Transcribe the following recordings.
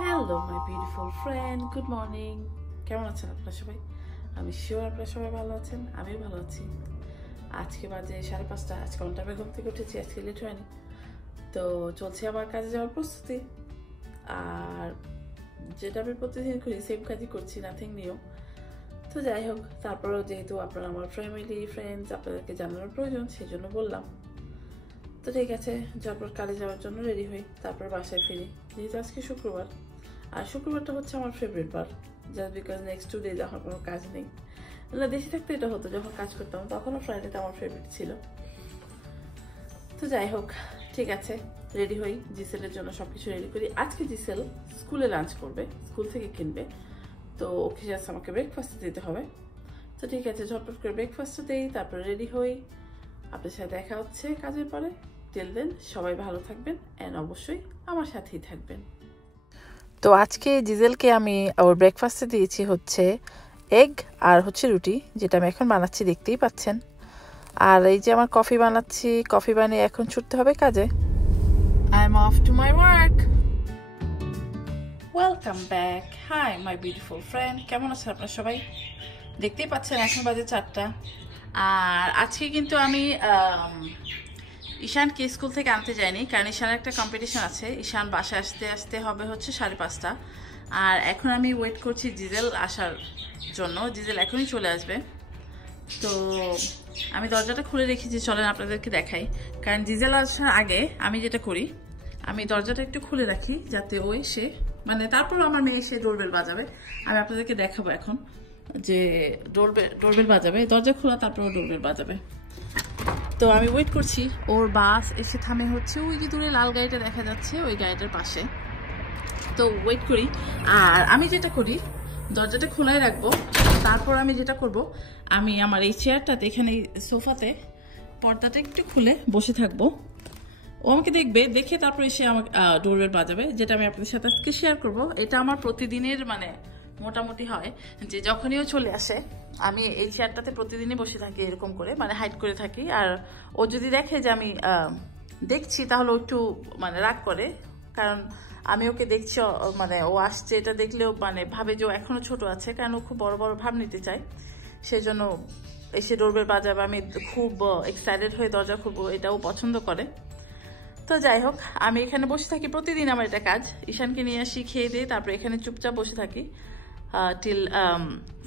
Hello my beautiful friend, good morning. কেমন আছেন আপনারা সবাই? আমি শিওর আপনারা সবাই ভালো আছেন, আমিও ভালো আছি। আজকে বাজে 5:30। আজকে অন টাইমে ঘুম থেকে উঠেছি, আজকে লেট হয়নি। তো চলছে আমার কাজে যাওয়ার প্রস্তুতি। আর যেটা আমি প্রতিদিন করি সেম কাজই করছি, নাথিং নিউ। তো যাই হোক, তারপরেও যেহেতু আপনারা আমার ফ্যামিলি ফ্রেন্ডস, আপনাদেরকে জানানোর প্রয়োজন, সেই জন্য বললাম। তো ঠিক আছে, তারপর কাজে যাওয়ার জন্য রেডি হই, তারপর বাসায় ফিরি। যেহেতু আজকে শুক্রবার, আর শুক্রবারটা হচ্ছে আমার favourite bar, just because next 2 days আমার কোনো কাজ নেই। না, দেশে থাকতে এটা হতো, যখন কাজ করতাম তখনও ফ্রাইডেটা আমার ফেভারিট ছিল। তো যাই হোক, ঠিক আছে, রেডি হই, জিসেলের জন্য সব কিছু রেডি করি। আজকে জিসেল স্কুলে লাঞ্চ করবে, স্কুল থেকে কিনবে, তো ওকে জাস্ট আমাকে ব্রেকফাস্ট দিতে হবে। তো ঠিক আছে, ঝটপট করে ব্রেকফাস্টটা দিই, তারপরে রেডি হই। আপনার সাথে দেখা হচ্ছে কাজের পরে। টিল দেন সবাই ভালো থাকবেন অ্যান্ড অবশ্যই আমার সাথেই থাকবেন। তো আজকে জিজেলকে আমি ওর ব্রেকফাস্টে দিয়েছি হচ্ছে এগ আর হচ্ছে রুটি, যেটা আমি এখন বানাচ্ছি, দেখতেই পাচ্ছেন। আর এই যে আমার কফি বানাচ্ছি, কফি বানিয়ে এখন ছুটতে হবে কাজে। I am of to my work. Welcome back. Hi my beautiful friend, কেমন আছেন আপনারা সবাই? দেখতেই পাচ্ছেন এখন বাজে 4টা। আর আজকে কিন্তু আমি ঈশানকে স্কুল থেকে আনতে যাইনি, কারণ ঈশানের একটা কম্পিটিশন আছে। ঈশান বাসায় আসতে হবে হচ্ছে 5:30। আর এখন আমি ওয়েট করছি জিজেল আসার জন্য। জিজেল এখনই চলে আসবে। তো আমি দরজাটা খুলে রেখেছি, চলেন আপনাদেরকে দেখাই। কারণ জিজেল আসার আগে আমি যেটা করি, আমি দরজাটা একটু খুলে রাখি, যাতে ও এসে, মানে তারপর আমার মেয়ে এসে ডোরবেল বাজাবে। আমি আপনাদেরকে দেখাবো এখন যে ডোরবেল বাজাবে, দরজা খোলা, তারপর ডোরবেল বাজাবে। তো আমি ওয়েট করছি, ওর বাস এসে থামে হচ্ছে ওই যে দূরে লাল গাড়িটা দেখা যাচ্ছে, ওই গাড়িটার পাশে। তো ওয়েট করি। আর আমি যেটা করি, দরজাটা খোলাই রাখবো। তারপর আমি যেটা করব, আমি আমার এই চেয়ারটাতে, এখানে সোফাতে পর্দাটা একটু খুলে বসে থাকবো। ও আমাকে দেখবে, দেখে তারপর এসে আমাকে ডোরবেল বাজাবে, যেটা আমি আপনাদের সাথে আজকে শেয়ার করবো। এটা আমার প্রতিদিনের মানে মোটামুটি হয় যে যখনই ও চলে আসে, আমি এই চেয়ারটাতে প্রতিদিনই বসে থাকি এরকম করে, মানে হাইড করে থাকি। আর ও যদি দেখে যে আমি দেখছি, তাহলে ও একটু মানে রাগ করে, কারণ আমি ওকে দেখছি, মানে ও আসছে এটা দেখলেও মানে ভাবে যে ও এখনো ছোট আছে, কারণ ও খুব বড় বড় ভাব নিতে চায়। সেই জন্য এসে ডোরবেল বাজাবে, আমি খুব এক্সাইটেড হয়ে দরজা খুলবো, এটাও পছন্দ করে। তো যাই হোক, আমি এখানে বসে থাকি প্রতিদিন, আমার এটা কাজ। ঈশানকে নিয়ে আসি, খেয়ে দিয়ে তারপরে এখানে চুপচাপ বসে থাকি টিল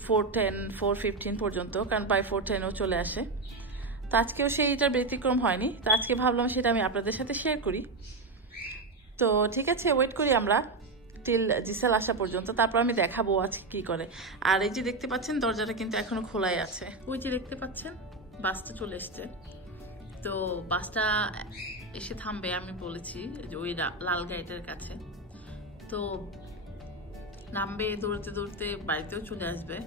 4:10 4:15 পর্যন্ত, কারণ বাই 4:10 ও চলে আসে। তো আজকেও সেইটার ব্যতিক্রম হয়নি। তো আজকে ভাবলাম সেটা আমি আপনাদের সাথে শেয়ার করি। তো ঠিক আছে, ওয়েট করি আমরা টিল জিসেল আসা পর্যন্ত, তারপর আমি দেখাবো আজকে কি করে। আর এই যে দেখতে পাচ্ছেন, দরজাটা কিন্তু এখনো খোলাই আছে। ওই যে দেখতে পাচ্ছেন, বাসটা চলে এসছে। তো বাসটা এসে থামবে, আমি বলেছি যে ওই লাল গাড়িটার কাছে। তো নামবে, দৌড়তে দৌড়তে বাড়িতেও চলে আসবে।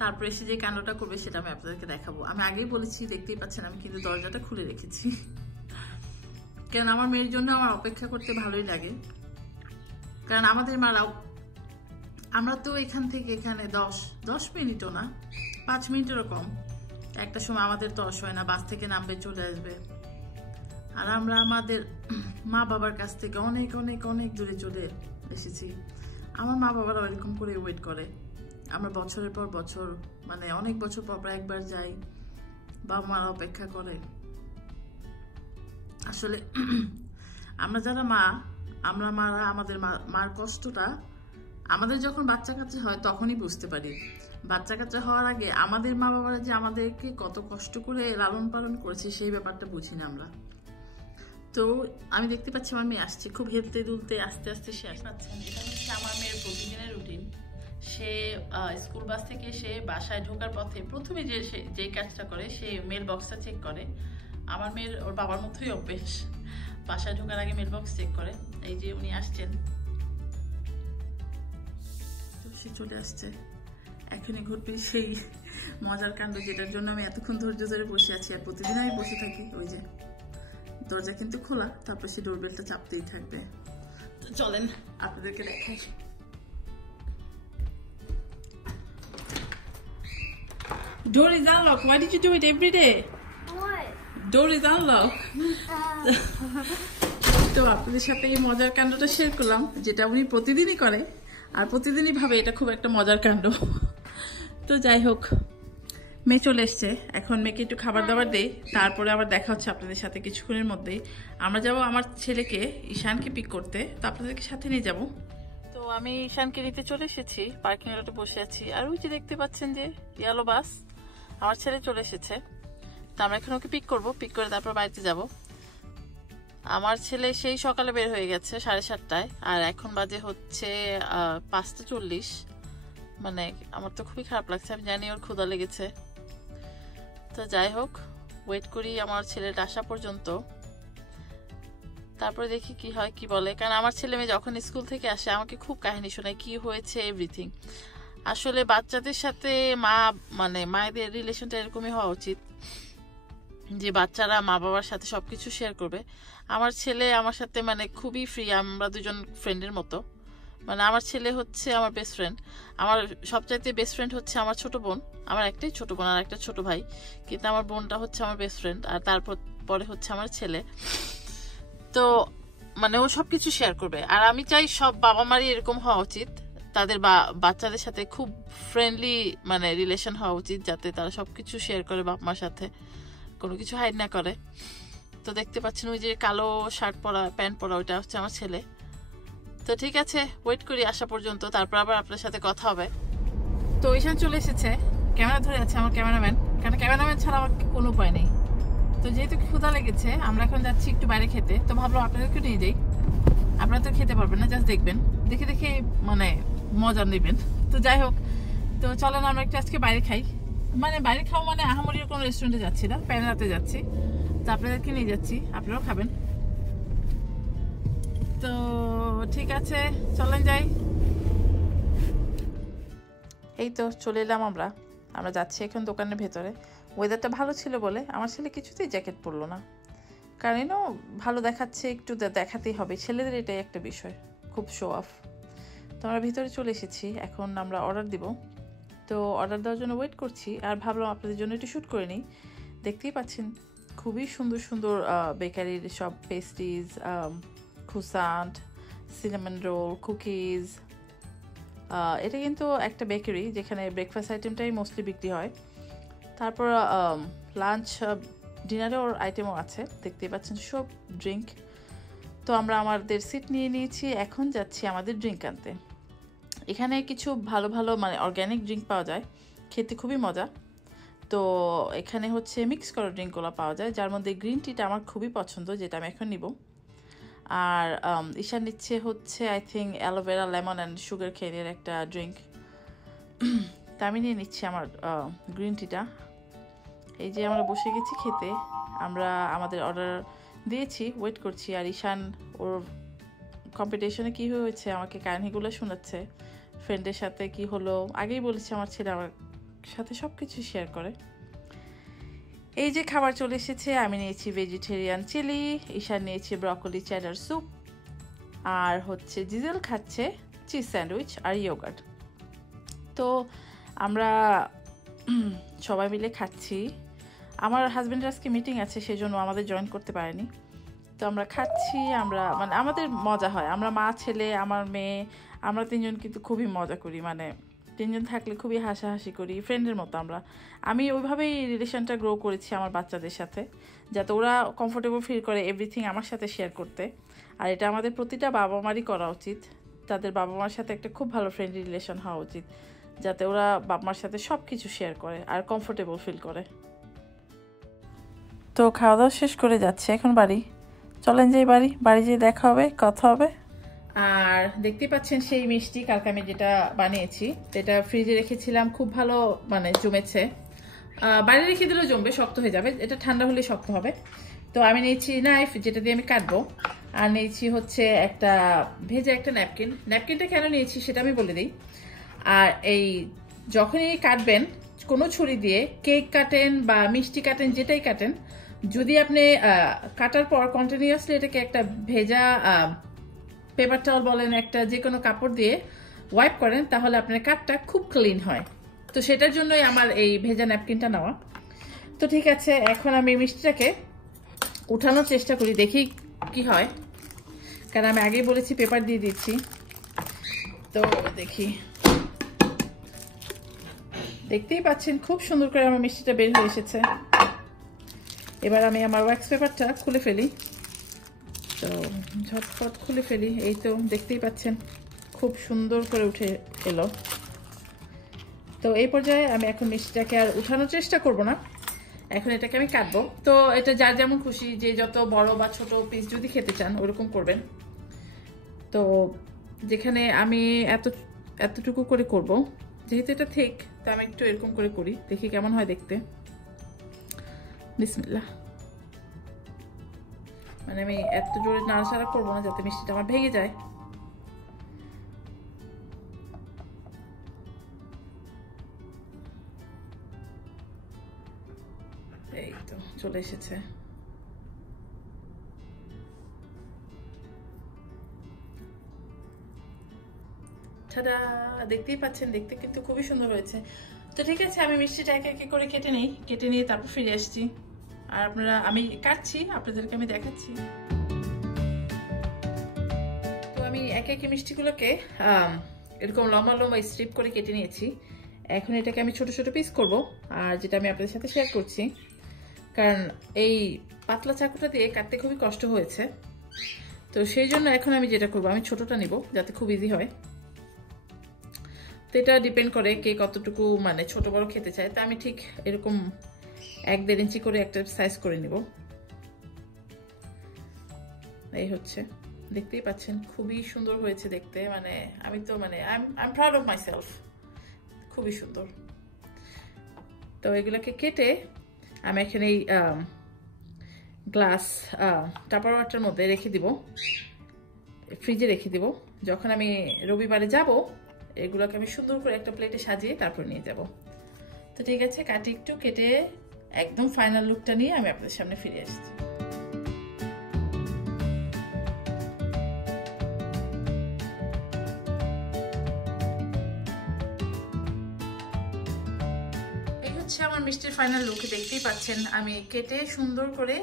তারপরে এসে যে কাণ্ডটা করবে সেটা আমি আপনাদেরকে দেখাবো। আমি আগেই বলেছি, দেখতেই পাচ্ছেন, আমি কিন্তু দরজাটা খুলে রেখেছি, কারণ আমার মেয়ের জন্য আমার অপেক্ষা করতে ভালোই লাগে। কারণ আমাদের মারাও, আমরা তো এখান থেকে এখানে 10 মিনিটও না, 5 মিনিটেরও কম। একটা সময় আমাদের তো হয় না, বাস থেকে নামবে, চলে আসবে। আর আমরা আমাদের মা বাবার কাছ থেকে অনেক অনেক অনেক দূরে চলে এসেছি। আমার মা বাবারা এরকম করে ওয়েট করে। আমরা বছরের পর বছর, মানে অনেক বছর পর একবার যাই, বাবা মারা অপেক্ষা করে। আসলে আমরা যারা মা, আমরা মারা আমাদের মার কষ্টটা আমাদের যখন বাচ্চা কাচ্চা হয় তখনই বুঝতে পারি। বাচ্চা কাচ্চা হওয়ার আগে আমাদের মা বাবারা যে আমাদেরকে কত কষ্ট করে লালন পালন করেছে, সেই ব্যাপারটা বুঝি না আমরা। তো আমি দেখতে পাচ্ছি আমার মেয়ে আসছে, খুব হেলতে দুলতে আস্তে আস্তে সে আসছেন। এটা হচ্ছে আমার মেয়ের প্রতিদিনের রুটিন। সে স্কুল বাস থেকে এসে বাসায় ঢোকার পথে প্রথমে যে কাজটা করে, সে মেল বক্সটা চেক করে। আমার মেয়ের ওর বাবার মতোই অভ্যেস, বাসায় ঢোকার আগে মেল বক্স চেক করে। এই যে উনি আসছেন, সে চলে আসছে, এখনই ঘটবে সেই মজার কাণ্ড, যেটার জন্য আমি এতক্ষণ ধৈর্য ধরে বসে আছি। আর প্রতিদিন আমি বসে থাকি। ওই যে দরজা কিন্তু খোলা, তারপর সে ডোরবেলটা চাপতেই থাকবে। তো চলেন আপনাদেরকে দেখাই। Door is unlocked. Why did you do it every day? What? Door is unlocked. তো আপনাদের সাথে এই মজার কাণ্ডটা শেয়ার করলাম, যেটা উনি প্রতিদিনই করে আর প্রতিদিনই ভাবে এটা খুব একটা মজার কাণ্ড। তো যাই হোক, মেয়ে চলে এসছে, এখন মেয়েকে একটু খাবার দাবার দেই, তারপরে আবার দেখা হচ্ছে আপনাদের সাথে কিছুক্ষণের মধ্যেই। আমরা যাব আমার ছেলেকে ঈশানকে পিক করতে, তো আপনাদেরকে সাথে নিয়ে যাব। তো আমি ঈশানকে নিতে চলে এসেছি, পার্কিং লটে বসে আছি। আর ওই যে দেখতে পাচ্ছেন যে ইয়েলো বাস, আমার ছেলে চলে এসেছে। তো আমরা এখন ওকে পিক করবো, পিক করে তারপর বাড়িতে যাব। আমার ছেলে সেই সকালে বের হয়ে গেছে 7:30টায়, আর এখন বাজে হচ্ছে 5:40। মানে আমার তো খুবই খারাপ লাগছে, আমি জানি ওর ক্ষুধা লেগেছে। তো যাই হোক, ওয়েট করি আমার ছেলেটা আসা পর্যন্ত, তারপরে দেখি কি হয় কি বলে। কারণ আমার ছেলে মেয়ে যখন স্কুল থেকে আসে আমাকে খুব কাহিনী শোনায়, কি হয়েছে এভরিথিং। আসলে বাচ্চাদের সাথে মায়েদের রিলেশনটা এরকমই হওয়া উচিত, যে বাচ্চারা মা বাবার সাথে সবকিছু শেয়ার করবে। আমার ছেলে আমার সাথে খুবই ফ্রি, আমরা দুজন ফ্রেন্ডের মতো। আমার ছেলে হচ্ছে আমার বেস্ট ফ্রেন্ড। আমার সবচাইতে বেস্ট ফ্রেন্ড হচ্ছে আমার ছোট বোন। আমার একটাই ছোট বোন আর একটা ছোট ভাই, কিন্তু আমার বোনটা হচ্ছে আমার বেস্ট ফ্রেন্ড, আর তারপর পরে হচ্ছে আমার ছেলে। তো ও সবকিছু শেয়ার করবে, আর আমি চাই সব বাবা মারই এরকম হওয়া উচিত। তাদের বাচ্চাদের সাথে খুব ফ্রেন্ডলি রিলেশন হওয়া উচিত, যাতে তারা সবকিছু শেয়ার করে বাপ মার সাথে, কোনো কিছু হাইড না করে। তো দেখতে পাচ্ছেন ওই যে কালো শার্ট পরা প্যান্ট পরা, ওইটা হচ্ছে আমার ছেলে। তো ঠিক আছে, ওয়েট করি আসা পর্যন্ত, তারপর আবার আপনার সাথে কথা হবে। তো ঈশান চলে এসেছে, ক্যামেরা ধরে আছে আমার ক্যামেরাম্যান, কারণ ক্যামেরাম্যান ছাড়া আমার কোনো উপায় নেই। তো যেহেতু ক্ষুধা লেগেছে, আমরা এখন যাচ্ছি একটু বাইরে খেতে। তো ভাবলাম আপনাদেরকে নিয়ে যাই, আপনারা তো খেতে পারবেন না, জাস্ট দেখবেন, দেখে দেখে মজা নেবেন। তো যাই হোক, তো চলেন আমরা একটু আজকে বাইরে খাই। বাইরে খাওয়া আহামরির কোনো রেস্টুরেন্টে যাচ্ছি না, প্যানেরাতে যাচ্ছি। তো আপনাদেরকে নিয়ে যাচ্ছি, আপনারাও খাবেন। তো ঠিক আছে, চলেন যাই। এই তো চলে এলাম আমরা যাচ্ছি এখন দোকানের ভেতরে। ওয়েদারটা ভালো ছিল বলে আমার ছেলে কিছুতেই জ্যাকেট পরলো না, কারণ ভালো দেখাচ্ছে, একটু দেখাতেই হবে, ছেলেদের এটাই একটা বিষয়, খুব শো অফ। তো আমরা ভিতরে চলে এসেছি, এখন আমরা অর্ডার দিব। তো অর্ডার দেওয়ার জন্য ওয়েট করছি, আর ভাবলাম আপনাদের জন্য একটু শ্যুট করে নিই। দেখতেই পাচ্ছেন খুবই সুন্দর সুন্দর বেকারির সব পেস্ট্রিজ, খুসান্ট, সিনামন রোল, কুকিজ। এটা কিন্তু একটা বেকারি যেখানে ব্রেকফাস্ট আইটেমটাই মোস্টলি বিক্রি হয়। তারপর লাঞ্চ ডিনারের আইটেমও আছে, দেখতেই পাচ্ছেন সব ড্রিঙ্ক। তো আমরা আমাদের সিট নিয়ে নিয়েছি, এখন যাচ্ছি আমাদের ড্রিঙ্ক আনতে। এখানে কিছু ভালো ভালো অর্গ্যানিক ড্রিঙ্ক পাওয়া যায়, খেতে খুবই মজা। তো এখানে হচ্ছে মিক্স করা ড্রিঙ্কগুলো পাওয়া যায়, যার মধ্যে গ্রিন টিটা আমার খুবই পছন্দ, যেটা আমি এখন নিব। আর ঈশান নিচ্ছে হচ্ছে I think aloe vera lemon and sugar কেনের একটা ড্রিঙ্ক। তা আমি নিয়ে নিচ্ছি আমার গ্রিন টিটা। এই যে আমরা বসে গেছি খেতে, আমরা আমাদের অর্ডার দিয়েছি, ওয়েট করছি। আর ঈশান ওর কম্পিটিশনে কী হয়েছে আমাকে কাহিনীগুলো শোনাচ্ছে, ফ্রেন্ডের সাথে কি হলো। আগেই বলেছি আমার ছেলে আমার সাথে সব কিছু শেয়ার করে। এই যে খাবার চলে এসেছে, আমি নিয়েছি ভেজিটেরিয়ান চিলি, ঈশান নিয়েছে ব্রকলি চ্যাডার স্যুপ, আর হচ্ছে জিজেল খাচ্ছে চিজ স্যান্ডউইচ আর ইয়োগার্ট। তো আমরা সবাই মিলে খাচ্ছি। আমার হাজব্যান্ডের আজকে মিটিং আছে, সেজন্য আমাদের জয়েন করতে পারেনি। তো আমরা খাচ্ছি, আমরা আমাদের মজা হয়, আমরা মা ছেলে আমার মেয়ে, আমরা তিনজন কিন্তু খুবই মজা করি, তিনজন থাকলে খুবই হাসাহাসি করি, ফ্রেন্ডের মতো আমি ওইভাবেই রিলেশনটা গ্রো করেছি আমার বাচ্চাদের সাথে, যাতে ওরা কমফোর্টেবল ফিল করে এভরিথিং আমার সাথে শেয়ার করতে। আর এটা আমাদের প্রতিটা বাবা মারই করা উচিত, তাদের বাবা মার সাথে একটা খুব ভালো ফ্রেন্ডলি রিলেশন হওয়া উচিত, যাতে ওরা বাবা মার সাথে সব কিছু শেয়ার করে আর কমফোর্টেবল ফিল করে। তো খাওয়া দাওয়া শেষ করে যাচ্ছে এখন বাড়ি, চলেন যাই বাড়ি যেয়ে দেখা হবে, কথা হবে। আর দেখতে পাচ্ছেন সেই মিষ্টি কালকে আমি যেটা বানিয়েছি, এটা ফ্রিজে রেখেছিলাম, খুব ভালো জমেছে। বাইরে রেখে দিলেও জমবে, শক্ত হয়ে যাবে, এটা ঠান্ডা হলে শক্ত হবে। তো আমি নিয়েছি নাইফ, যেটা দিয়ে আমি কাটবো, আর নিয়েছি হচ্ছে একটা ভেজা একটা ন্যাপকিনটা কেন নিয়েছি সেটা আমি বলে দিই। আর এই যখনই কাটবেন কোনো ছুরি দিয়ে, কেক কাটেন বা মিষ্টি কাটেন, যেটাই কাটেন, যদি আপনি কাটার পর কন্টিনিউয়াসলি এটাকে একটা ভেজা পেপার টাওয়াল বলেন, একটা যে কোনো কাপড় দিয়ে ওয়াইপ করেন, তাহলে আপনার কাটটা খুব ক্লিন হয়। তো সেটার জন্যই আমার এই ভেজা ন্যাপকিনটা নেওয়া। তো ঠিক আছে, এখন আমি মিষ্টিটাকে উঠানোর চেষ্টা করি, দেখি কি হয়। কারণ আমি আগেই বলেছি পেপার দিয়ে দিচ্ছি। তো দেখি, দেখতেই পাচ্ছেন খুব সুন্দর করে আমার মিষ্টিটা বের হয়ে এসেছে। এবার আমি আমার ওয়্যাক্স পেপারটা খুলে ফেলি। তো ঝটপট খুলে ফেলি। এই তো দেখতেই পাচ্ছেন খুব সুন্দর করে উঠে এলো। তো এই পর্যায়ে আমি এখন মিষ্টিটাকে আর উঠানোর চেষ্টা করব না, এখন এটাকে আমি কাটবো। তো এটা যার যেমন খুশি, যে যত বড় বা ছোট পিস যদি খেতে চান ওরকম করবেন। তো যেখানে আমি এতটুকু করে করব, যেহেতু এটা ঠিক, তো আমি একটু এরকম করে করি, দেখি কেমন হয় দেখতে। বিসমিল্লাহ। মানে আমি এত জোরে নাড়াচাড়া করবো না যাতে মিষ্টিটা আমার ভেঙে যায়। এই তো চলে এসেছে। ঠাডা, দেখতেই পাচ্ছেন, দেখতে কিন্তু খুবই সুন্দর হয়েছে। তো ঠিক আছে, আমি মিষ্টিটা একে একে করে কেটে নিই, কেটে নিয়ে তারপর ফিরে আসছি। আর আমি কাটছি, আপনাদেরকে আমি দেখাচ্ছি। তো আমি একে একে মিষ্টিগুলোকে এরকম লম্বা লম্বা স্ট্রিপ করে কেটে নিয়েছি। এখন এটাকে আমি ছোট ছোট পিস করব, আর যেটা আমি আপনাদের সাথে শেয়ার করছি, কারণ এই পাতলা চাকুটা দিয়ে কাটতে খুবই কষ্ট হয়েছে। তো সেই জন্য এখন আমি যেটা করব, আমি ছোটটা নিব যাতে খুব ইজি হয়। তো এটা ডিপেন্ড করে কে কতটুকু মানে ছোট বড় খেতে চায়। তো আমি ঠিক এরকম 1-1.5 ইঞ্চি করে একটা সাইজ করে নিব। এই হচ্ছে, দেখতেই পাচ্ছেন খুবই সুন্দর হয়েছে দেখতে। মানে আমি তো মানে I am proud of myself, খুবই সুন্দর। তো এগুলোকে কেটে আমি এখানে এই গ্লাস টাপারওয়ারটার মধ্যে রেখে দিব, ফ্রিজে রেখে দিব। যখন আমি রবিবারে যাব, এগুলোকে আমি সুন্দর করে একটা প্লেটে সাজিয়ে তারপর নিয়ে যাব। তো ঠিক আছে, কাটি একটু, কেটে একদম ফাইনাল লুকটা নিয়ে আমি আপনাদের সামনে ফিরে আসছি। এই হচ্ছে আমার মিষ্টির ফাইনাল লুক, দেখতেই পাচ্ছেন। আমি কেটে সুন্দর করে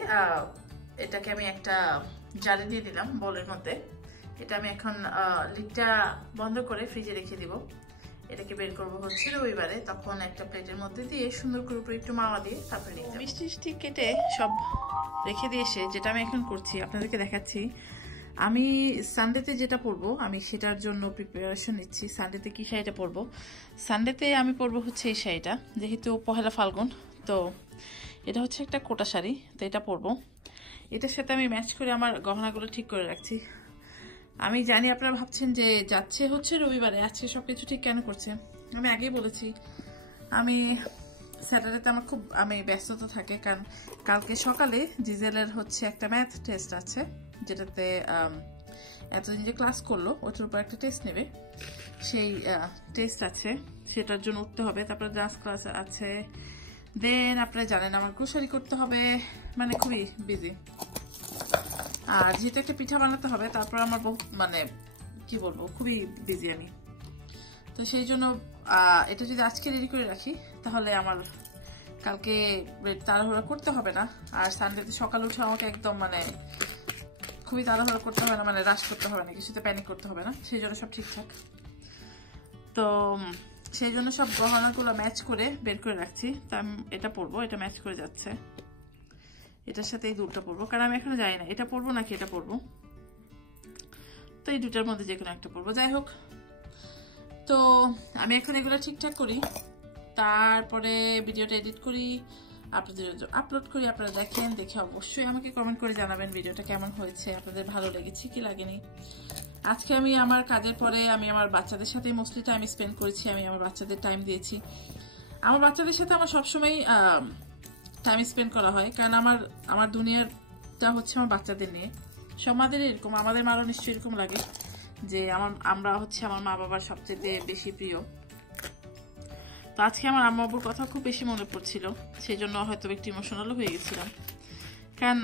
এটাকে আমি একটা জারে দিয়ে দিলাম, বলের মধ্যে। এটা আমি এখন লিডটা বন্ধ করে ফ্রিজে রেখে দিব। এটাকে বের করবো হচ্ছে রবিবারে, তখন একটা প্লেটের মধ্যে দিয়ে সুন্দর করে উপরে একটু মাওয়া দিয়ে তারপরে নিয়ে যাবো। মিষ্টি কেটে সব রেখে দিয়ে এসে যেটা আমি এখন করছি আপনাদেরকে দেখাচ্ছি। আমি সানডেতে যেটা পরবো, আমি সেটার জন্য প্রিপারেশন নিচ্ছি। সানডেতে কি শাড়িটা পরবো? সানডেতে আমি পরবো হচ্ছে এই শাড়িটা, যেহেতু পহেলা ফাল্গুন। তো এটা হচ্ছে একটা কোটা শাড়ি, তো এটা পরবো। এটার সাথে আমি ম্যাচ করে আমার গহনাগুলো ঠিক করে রাখছি। আমি জানি আপনারা ভাবছেন যে যাচ্ছে হচ্ছে রবিবারে, আজকে সবকিছু ঠিক কেন করছে। আমি আগেই বলেছি, আমি স্যাটারডেতে আমার খুব ব্যস্ততা থাকে, কারণ কালকে সকালে জিজেলের হচ্ছে একটা ম্যাথ টেস্ট আছে, যেটাতে এতদিন যে ক্লাস করলো ওটার উপর একটা টেস্ট নেবে। সেই টেস্ট আছে, সেটার জন্য উঠতে হবে। তারপরে ডান্স ক্লাস আছে, দেন আপনারা জানেন আমার গ্রোসারি করতে হবে, মানে খুবই বিজি। আর যেহেতু একটা পিঠা বানাতে হবে, তারপর আমার বহুত মানে কি বলবো, খুবই বিজি আমি। তো সেই জন্য এটা যদি আজকে রেডি করে রাখি, তাহলে আমার কালকে তাড়াহুড়া করতে হবে না। আর সানডেতে সকালে উঠে আমাকে একদম মানে খুবই তাড়াহুড়া করতে হবে না, মানে রাশ করতে হবে না, কিছুতে প্যানিক করতে হবে না। সেই জন্য সব ঠিকঠাক। তো সেই জন্য সব গহনাগুলো ম্যাচ করে বের করে রাখছি। তা আমি এটা পরবো, এটা ম্যাচ করে যাচ্ছে এটার সাথে। এই দুটো পরবো, কারণ আমি এখনো জানি না এটা পরবো নাকি এটা পরবো। তো এই দুটার মধ্যে যে কোনো একটা পরবো, যাই হোক। তো আমি এখন এগুলো ঠিকঠাক করি, তারপরে ভিডিওটা এডিট করি, আপনাদের আপলোড করি। আপনারা দেখেন, দেখে অবশ্যই আমাকে কমেন্ট করে জানাবেন ভিডিওটা কেমন হয়েছে, আপনাদের ভালো লেগেছে কি লাগেনি। আজকে আমি আমার কাজের পরে আমি আমার বাচ্চাদের সাথে মোস্টলি টাইম স্পেন্ড করেছি। আমি আমার বাচ্চাদের টাইম দিয়েছি। আমার বাচ্চাদের সাথে আমার সবসময় টাইম স্পেন্ড করা হয়, কারণ আমার দুনিয়াটা হচ্ছে আমার বাচ্চাদের নিয়ে। সমাজের এরকম, আমাদের মারও নিশ্চয়ই এরকম লাগে যে আমরা হচ্ছে আমার মা বাবার সবচেয়ে বেশি প্রিয়। তো আজকে আমার আম্মা আব্বুর কথা খুব বেশি মনে পড়ছিল, সেই জন্য হয়তো একটু ইমোশনালও হয়ে গেছিলাম। কারণ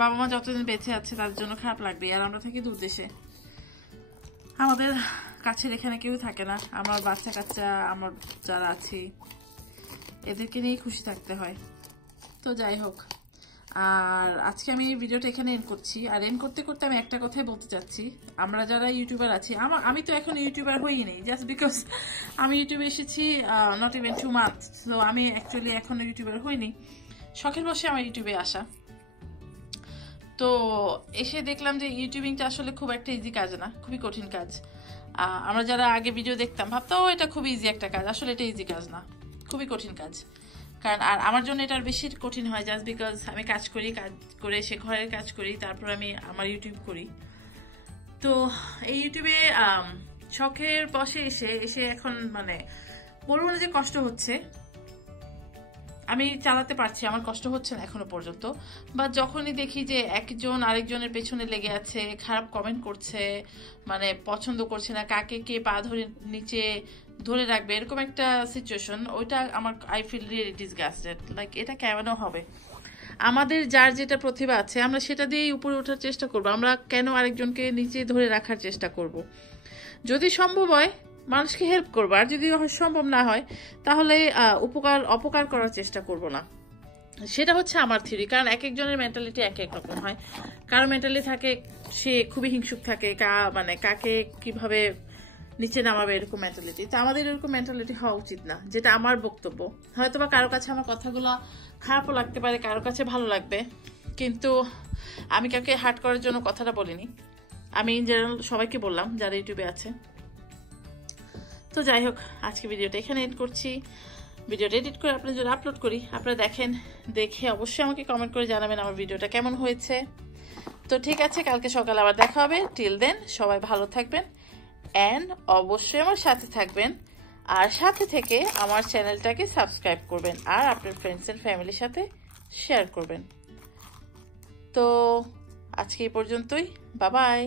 বাবা মা যতদিন বেঁচে আছে তাদের জন্য খারাপ লাগবে, আর আমরা থাকি দূর দেশে, আমাদের কাছের এখানে কেউ থাকে না। আমার বাচ্চা কাচ্চা আমার যারা আছি এদেরকে নিয়েই খুশি থাকতে হয়। তো যাই হোক, আর আজকে আমি এই ভিডিওটা এখানে এন্ড করছি। আর এন্ড করতে করতে আমি একটা কথাই বলতে চাচ্ছি, আমরা যারা ইউটিউবার আছি, আমি তো এখন ইউটিউবার হইই নেই, জাস্ট বিকজ আমি ইউটিউবে এসেছি নট ইভেন 2 months। সো আমি অ্যাকচুয়ালি এখনো ইউটিউবার হইনি, শখের বসে আমার ইউটিউবে আসা। তো এসে দেখলাম যে ইউটিউবিংটা আসলে খুব একটা ইজি কাজ না, খুবই কঠিন কাজ। আমরা যারা আগে ভিডিও দেখতাম ভাবতাম এটা খুব ইজি একটা কাজ, আসলে এটা ইজি কাজ না, খুবই কঠিন কাজ। কারণ আর আমার জন্য এটা বেশি কঠিন হয় জাস্ট বিকজ আমি কাজ করে এসে ঘরের কাজ করি, তারপর আমি আমার ইউটিউব করি। তো এই ইউটিউবে শখের বসে এসে এখন মানে বলবো না যে কষ্ট হচ্ছে, আমি চালাতে পারছি, আমার কষ্ট হচ্ছে না এখনো পর্যন্ত। বা যখনই দেখি যে একজন আরেকজনের পেছনে লেগে আছে, খারাপ কমেন্ট করছে, মানে পছন্দ করছে না, কাকে কে পা ধরে নিচে ধরে রাখবে, এরকম একটা সিচুয়েশন, ওইটা আমার I feel really disgusted. Like এটা কেন হবে? আমাদের যার যেটা প্রতিভা আছে আমরা সেটা দিয়েই উপরে ওঠার চেষ্টা করব, আমরা কেন আরেকজনকে নিচে ধরে রাখার চেষ্টা করব? যদি সম্ভব হয় মানুষকে হেল্প করবো, আর যদি সম্ভব না হয় তাহলে অপকার করার চেষ্টা করব না। সেটা হচ্ছে আমার থিওরি। কারণ এক একজনের মেন্টালিটি এক এক রকম হয়। কারো মেন্টালিটি থাকে সে খুবই হিংসুক থাকে, মানে কাকে কিভাবে নিচে নামাবে এরকম মেন্টালিটি। তো আমাদের এরকম মেন্টালিটি হওয়া উচিত না, যেটা আমার বক্তব্য। হয়তো বা কারো কাছে আমার কথাগুলো খারাপও লাগতে পারে, কারো কাছে ভালো লাগবে, কিন্তু আমি কাউকে হার্ট করার জন্য কথাটা বলিনি। আমি ইন জেনারেল সবাইকে বললাম যারা ইউটিউবে আছে। তো যাই হোক, আজকে ভিডিওটা এখানে এড করছি। ভিডিওটা এডিট করে আপনার জন্য আপলোড করি, আপনারা দেখেন, দেখে অবশ্যই আমাকে কমেন্ট করে জানাবেন আমার ভিডিওটা কেমন হয়েছে। তো ঠিক আছে, কালকে সকালে আবার দেখা হবে। টিল দেন সবাই ভালো থাকবেন অ্যান্ড অবশ্যই আমার সাথে থাকবেন। আর সাথে থেকে আমার চ্যানেলটাকে সাবস্ক্রাইব করবেন আর আপনার ফ্রেন্ডস এন্ড ফ্যামিলির সাথে শেয়ার করবেন। তো আজকে এই পর্যন্তই, বাই বাই।